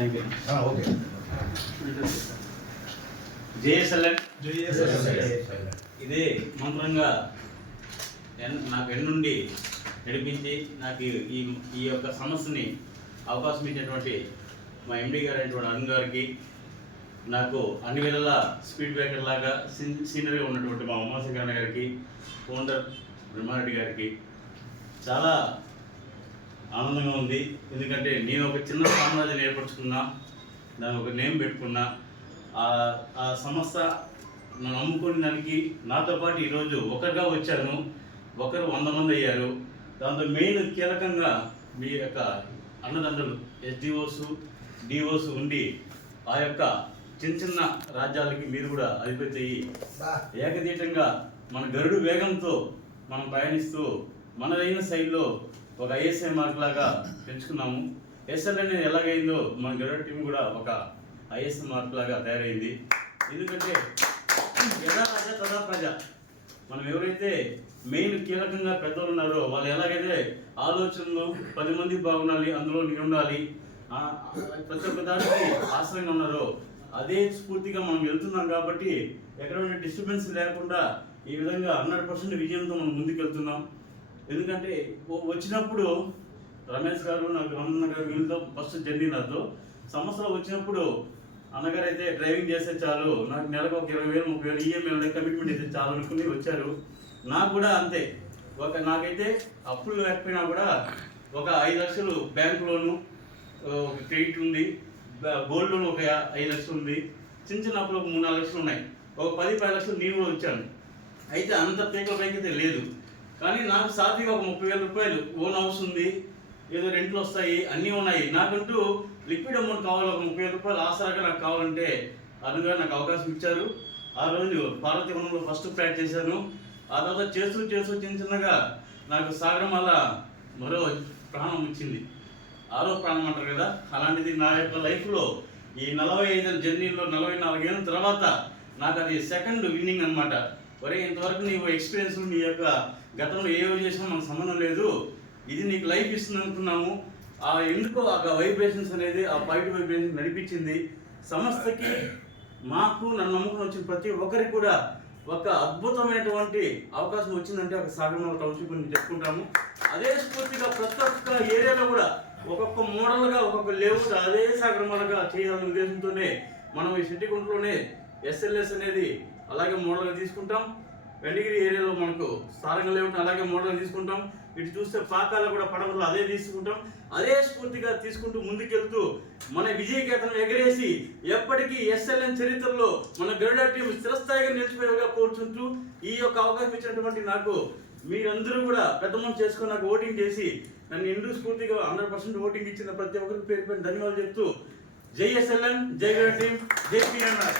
Okay. జేఎస్ఎల్ఎన్ ఇదే మంత్రంగా నాకు ఎన్నుండి నడిపించి నాకు ఈ యొక్క సమస్యని అవకాశం ఇచ్చినటువంటి మా ఎండి గారు అయినటువంటి అరుణ్ గారికి, నాకు అన్ని వేళలా స్పీడ్ బ్రేకర్ లాగా సీనియర్గా ఉన్నటువంటి మా ఉమాశంకరణ గారికి, ఫౌండర్ బ్రహ్మారెడ్డి గారికి చాలా ఆనందంగా ఉంది. ఎందుకంటే నేను ఒక చిన్న సామ్రాజ్యాన్ని ఏర్పరచుకున్నా, దానికి ఒక నేమ్ పెట్టుకున్నా, ఆ సంస్థ నన్ను నమ్ముకునే దానికి నాతో పాటు ఈరోజు ఒకరిగా వచ్చాను, ఒకరు 100 మంది అయ్యారు. దాంతో మెయిన్ కీలకంగా మీ యొక్క అన్నదండలు ఎస్డిఓస్ డిఓస్ ఉండి ఆ యొక్క చిన్న చిన్న రాజ్యాలకి మీరు కూడా అధిపతి అయ్యి ఏకదీటంగా మన గరుడు వేగంతో మనం ప్రయాణిస్తూ మనదైన శైలిలో ఒక ఐఎస్ఐ మార్క్ లాగా పెంచుకున్నాము. ఎస్ఎల్ అనేది ఎలాగైందో మన గరుడ టీం కూడా ఒక ఐఎస్ఐ మార్క్ లాగా తయారైంది. ఎందుకంటే యథా రాజా తదా ప్రజ. మనం ఎవరైతే మెయిన్ కీలకంగా పెద్దలు ఉన్నారో వాళ్ళు ఎలాగైతే ఆలోచనలు 10 మంది బాగుండాలి, అందులో నేను ఉండాలి, ప్రతి ఒక్క దానికి ఆశ్రయంగా ఉన్నారో అదే స్ఫూర్తిగా మనం వెళ్తున్నాం. కాబట్టి ఎక్కడైనా డిస్టర్బెన్స్ లేకుండా ఈ విధంగా 100% విజయంతో మనం ముందుకు వెళ్తున్నాం. ఎందుకంటే వచ్చినప్పుడు రమేష్ గారు, నాకు రమణ గారు వీళ్ళతో ఫస్ట్ జర్నీ నాతో సంవత్సరాలు వచ్చినప్పుడు అన్నగారు అయితే డ్రైవింగ్ చేస్తే చాలు, నాకు నెలకు ఒక 20,000 30,000 ఈఎంఐ కమిట్మెంట్ అయితే చాలు అనుకుని వచ్చారు. నాకు కూడా అంతే, నాకైతే అప్పులు లేకపోయినా కూడా ఒక 5 లక్షలు బ్యాంక్ లోను, ఒక క్రెడిట్ ఉంది, గోల్డ్ లోన్ ఒక 5 లక్షలు ఉంది, చిన్న చిన్న అప్పులు ఒక 3-4 లక్షలు ఉన్నాయి, ఒక 10-15 లక్షలు నేను కూడా వచ్చాను. అయితే అంత పేకల పైకి అయితే లేదు, కానీ నాకు సాఫీగా ఒక 30,000 రూపాయలు ఓన్ హౌస్ ఉంది, ఏదో రెంట్లు వస్తాయి, అన్నీ ఉన్నాయి. నాకంటూ లిక్విడ్ అమౌంట్ కావాలి, ఒక 30,000 రూపాయలు ఆసరాగా నాకు కావాలంటే అరుణ్ గారు నాకు అవకాశం ఇచ్చారు. ఆ రోజు పార్వతీవనంలో ఫస్ట్ ఫ్లాట్ చేశాను. ఆ తర్వాత చేస్తూ చిన్న చిన్నగా నాకు సాగరమాల మరో ప్రాణం ఇచ్చింది, 6వ ప్రాణం అంటారు కదా, అలాంటిది నా యొక్క లైఫ్లో ఈ 45 జర్నీలో 44 ఏళ్ళ తర్వాత నాకు అది సెకండ్ విన్నింగ్ అనమాట. ఒరే, ఇంతవరకు నీవు ఎక్స్పీరియన్స్ నీ యొక్క గతంలో ఏవో చేసినా మనకు సంబంధం లేదు, ఇది నీకు లైఫ్ ఇస్తుంది అనుకున్నాము. ఎందుకో ఆ వైబ్రేషన్స్ అనేది, ఆ పాజిటివ్ వైబ్రేషన్ నడిపించింది సంస్థకి. మాకు నన్ను నమ్ముకుని వచ్చిన ప్రతి ఒక్కరికి కూడా ఒక అద్భుతమైనటువంటి అవకాశం వచ్చిందంటే ఒక సాగరమాల టౌన్షిప్ అని చెప్పుకుంటాము. అదే స్ఫూర్తిగా ప్రతి ఒక్క ఏరియాలో కూడా ఒక్కొక్క మోడల్గా ఒక్కొక్క లేఅవుట్ అదే సాగరమాలగా చేయాలనే ఉద్దేశంతోనే మనం ఈ సిటీగుంటలోనే ఎస్ఎల్ఎస్ అనేది అలాగే మోడల్గా తీసుకుంటాం. వెండిగిరి ఏరియాలో మనకు సారంగ లేఅవుట్ అలాగే మోడల్గా తీసుకుంటాం. ఇటు చూస్తే పాకాల కూడా పడవలు అదే తీసుకుంటాం. అదే స్ఫూర్తిగా తీసుకుంటూ ముందుకెళ్తూ మన విజయకేతనం ఎగరేసి ఎప్పటికీ ఎస్ఎల్ఎన్ చరిత్రలో మన గరుడ టీం స్థిరస్థాయిగా నిలిచిపోయేగా కోరుచుంటూ ఈ యొక్క అవకాశం ఇచ్చినటువంటి నాకు మీరందరూ కూడా పెద్ద మనసు చేసుకొని నాకు ఓటింగ్ చేసి నన్ను ఇందు స్ఫూర్తిగా 100% ఓటింగ్ ఇచ్చిన ప్రతి ఒక్కరికి పేరు పేరు ధన్యవాదాలు చెప్తూ జై ఎస్ఎల్ఎన్, జై గరుడ టీం, జై పిఎన్ఆర్.